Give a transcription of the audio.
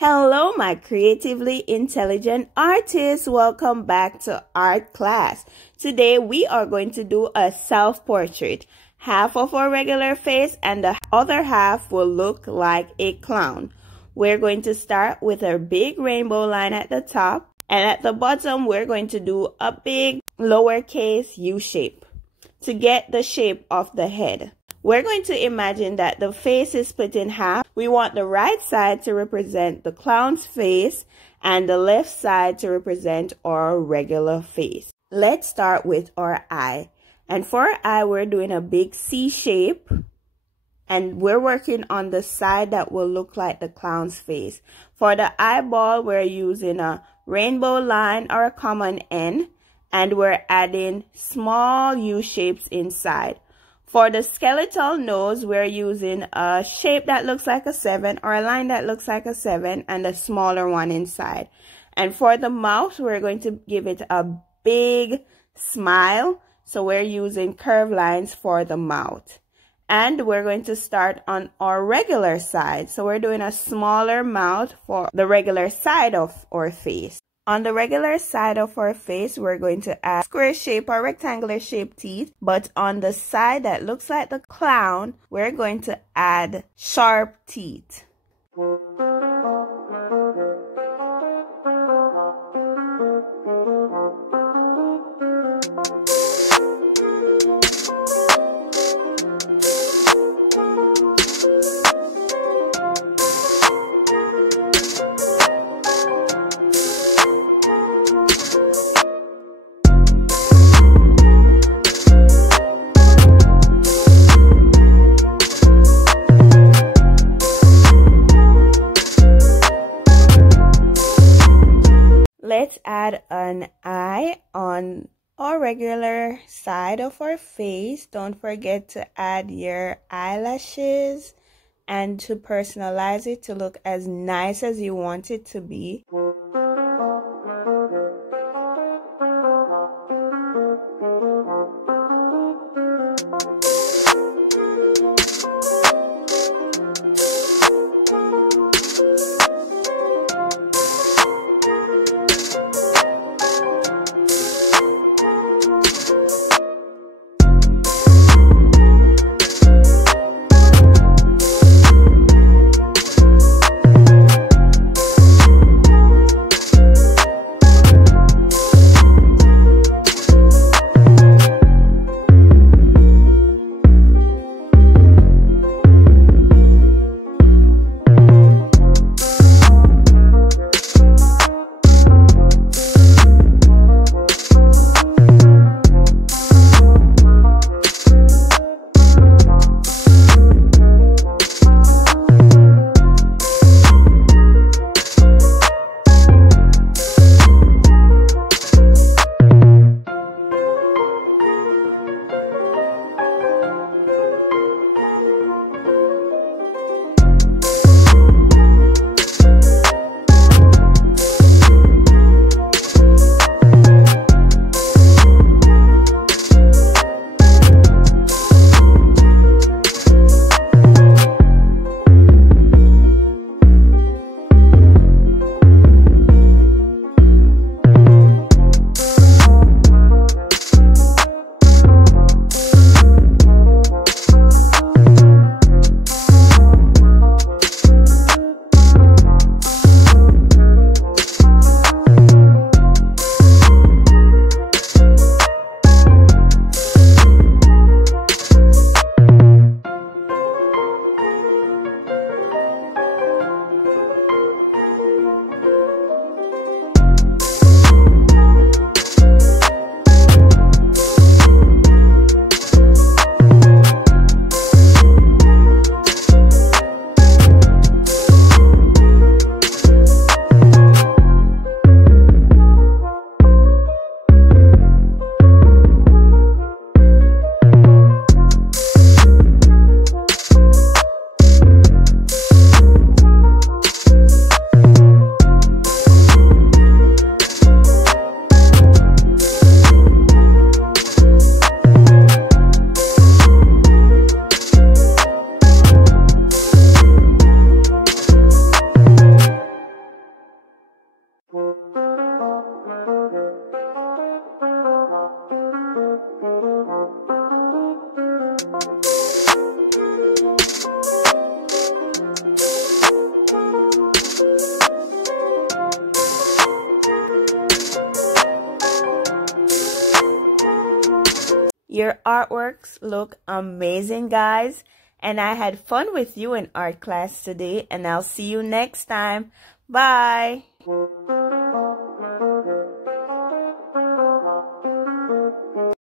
Hello, my creatively intelligent artists. Welcome back to art class. Today we are going to do a self-portrait. Half of our regular face and the other half will look like a clown. We're going to start with a big rainbow line at the top, and at the bottom we're going to do a big lowercase U shape to get the shape of the head. We're going to imagine that the face is split in half. We want the right side to represent the clown's face and the left side to represent our regular face. Let's start with our eye. And for our eye, we're doing a big C shape. And we're working on the side that will look like the clown's face. For the eyeball, we're using a rainbow line or a common N. And we're adding small U shapes inside. For the skeletal nose, we're using a shape that looks like a 7 or a line that looks like a 7 and a smaller one inside. And for the mouth, we're going to give it a big smile. So we're using curved lines for the mouth. And we're going to start on our regular side. So we're doing a smaller mouth for the regular side of our face. On the regular side of our face, we're going to add square shape or rectangular shaped teeth. But on the side that looks like the clown, we're going to add sharp teeth. Let's add an eye on our regular side of our face. Don't forget to add your eyelashes and to personalize it to look as nice as you want it to be. Your artworks look amazing, guys. And I had fun with you in art class today, and I'll see you next time. Bye.